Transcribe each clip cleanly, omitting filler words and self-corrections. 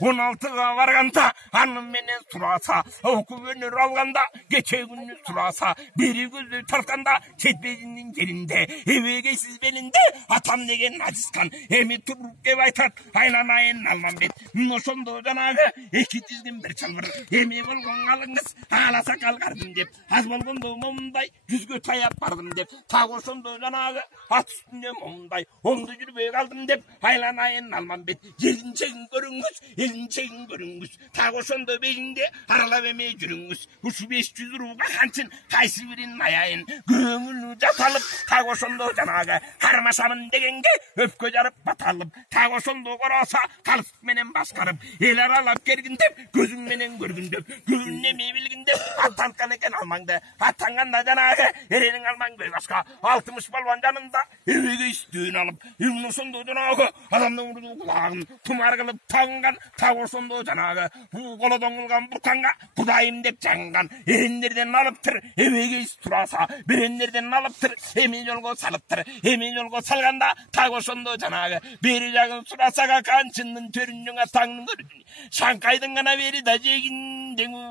16'ga varganda hanım menen surasa, okup önür alganda geçe günü surasa, biri gözü tartkanda çetbejinin yerinde, evege siz beninde atam degen acıskan, emi turup gep aytat aylanayın Almanbet, noşondo janagı iki dizgin bir çalvır, emi bolgon alыңыз alasa kalgardım dep, az bolgondo momunday yüzgö tayap bardım dep, tak oşondo janagı at üstünde momunday oңdu жүрбөй kaldım dep, aylanayın Almanbet, yerin çegin görüңүz, elin çegin görüңүz, tak oşondo bejingde aralap eme жүрүңүz, uç 500 ruga kançın kaysı birin ayayın, göңülü jatalıp, tak oşondo janagı karmaşamın degenge öpkö jarıp batalıp, tak oşondo korasa kalıp menen baskarıp, el aralap gergin dep, gözüң menen görgün dep, gülün emi bilgin dep, atankan eken almаңды, atanganda janagı erenin almaң bey başka, 60 balvan janında evege üstüğün alıp, ilmin oşondo janagı adamның urdu kulağın tumar kılıp tağıngan, tak oşondo janagı bu kola doңulgan burkanga Kudayım dep жаңgan, erenlerden alıptır, evege turasa, berenlerden alıptır, emin yolgo salıptır, emin yolgo salganda, tak oşondo janagı, beri jagın surasaga kançının törünün atağının görüdün, şankayдың gana beri da jegin deŋu,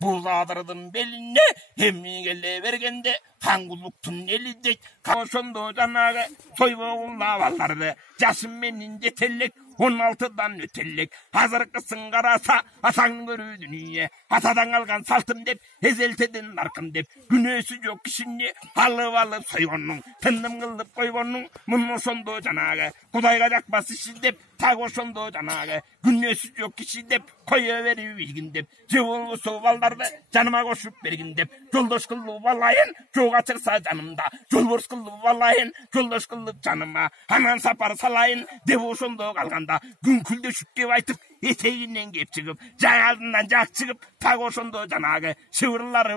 buzadırдың beline, emmi gelle bergende, kanguluktun eli dek, tak oşondo janagı, soyboğulda ballardı, jasım menin jetellek, 16'dan ötellek, hazırkısın karasa, atağın görü dünya, atadan algan saltım dep, ezelteden narkım dep, günösü yok kişinle, alıp soygonun, tındım kılıp koygonun, mun oşondo janagı, Kudayga jakması işi dep, tak oşondo janagı, günösü yok kişi dep, koyuveri bilgin dep, jebolgusu baldardı, janıma koşup bergin dep, joldoş kılıp valayın, joga çırsa janımda, jolboş kılıp valayın, joldoş kılıp janıma, anan sapar salayın, dep oşondo kalgan gün külde şükkep aytıp eteğinden kep çıkıp jay aldından jak çıkıp tak oşondo janagı şıvırlары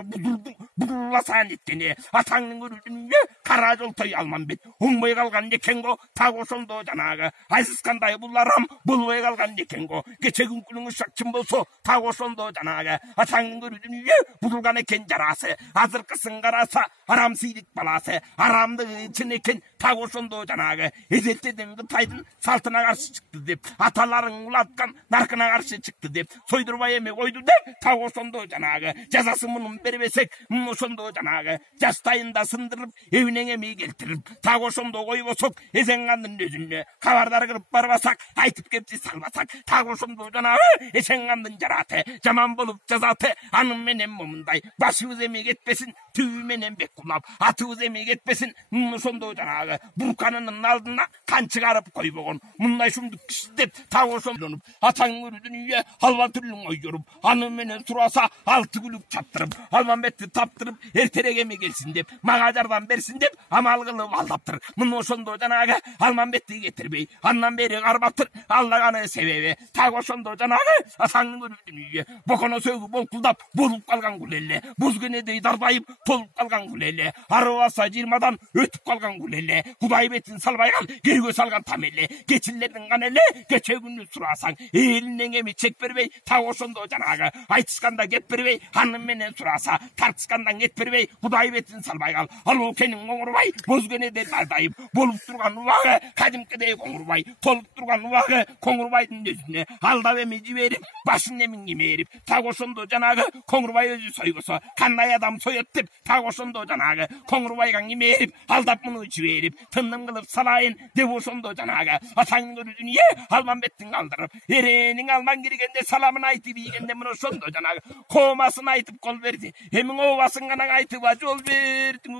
budullasaan etkene atаңның көрүлүнү кара жолтой Almanbet оңбой калган экенго так oşondo janagы айсыскандай буларам болбой калган экенго кече күнкүлүңүз шакчын болсо так oşondo janagы атаңның көрүлүнү budulган экен жарасы азыркысын караса арам сыйдык баласы арамды чын экен так oşondo janagы эзелтеден Кытайдын салтына каршы чыкты деп аталарың улаткан наркына каршы чыкты деп сойдурбай эме койду деп так oşondo janagы жазасын мунун бербесек мун ошондо жанагы жастайында сындырып эбинең эми келтирип так ошондо койбосок эсенгандын өзүнө кабардар кылып барбасак айтып кепти салбасак так ошондо жанагы эсенгандын жараты жаман болуп жазаты анын менен момундай башыбыз эми кетпесин түбү менен бек кулап атыбыз эми кетпесин мун ошондо жанагы бурканынын алдына кан чыгарып койбогон мындай шумдук киши деп так ошондонуп атаң көрүдүнү алба түрлүң ой жоруп аны менен тураса алты күлүк чаптырып Almanbetти таптырып эртерээк эме келсин деп мага жардам берсин деп амал кылып алдаптыр мына ошондо жанагы Almanbetти кетирбей андан бери кармаптыр аллаганы себеби так ошондо жанагы атаңдын көрүдүнү боконо сөгү болкулдап болуп калган кулеле буз кенедей дарбайып толуп калган кулеле арыбаса 20дан өтүп калган кулеле Кудай бетин салбай кал кергө салган там эле кечилердин гана эле кече күнү сурасаң элинен эми чек бербей так ошондо жанагы айтышканда кеп бербей анын менен сураса тартышкандан кет бербей Кудай бетин салбай кал ал окенин коңурбай боз кенеде дардайып болуп турган убагы кадимкидей коңурбай толуп турган убагы коңурбайдын өзүнө алдап эми жиберип башын эми кимерип так ошондо жанагы коңурбай өзү сойбосо кандай адам соет деп так ошондо жанагы коңурбайга кимерип алдап муну жиберип тындым кылып салайын деп ошондо жанагы атаңдын көрүдүнү Almanbettin калтырып эренин алман киргенде саламын айтып ийгенде мына ошондо жанагы комасын айтып кол берди эмиң обасын гана айтып жол бердиң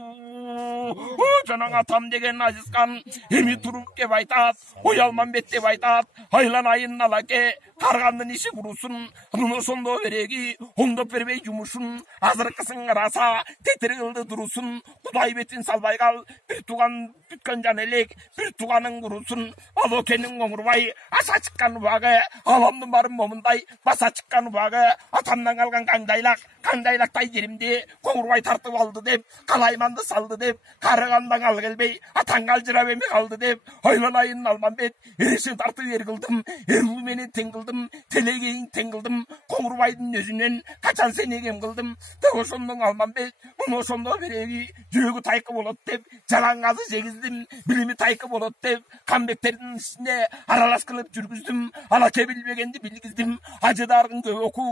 жанагы атам деген азизкан эми туруп кеп айтат ой Almanbet деп айтат айланайын алаке каргандын иши курусун мына ошондо береги оңдоп бербей жумушун азыркысын караса тетир кылды турусун Кудай бетин салбай кал бир тууган бүткөн жан элек бир тууганын курусун ал окенин коңурбай аса чыккан убагы аламдын баарын момундай баса чыккан убагы атамдан калган каңдайлактай жеримди коңурбай тартып алды деп калайманды салды деп карыгандан ал келбей атаң калжырап эми калды деп ойлонайын Almanbet эриши тартып эр кылдым эрүү менен тең кылдым алдым, телегейін тең қылдым, Қоңырбайдың өзінен қачан сені кем қылдым. Тек ошондон Алманбет, мұны ошондо береги, жүрегі тайқы болот деп, жалаңғазы жегіздім, білімі тайқы болот деп, қанбектердің ішіне аралас қылып жүргіздім, ала кебілбегенді білгіздім, ажыдарғын көп оку,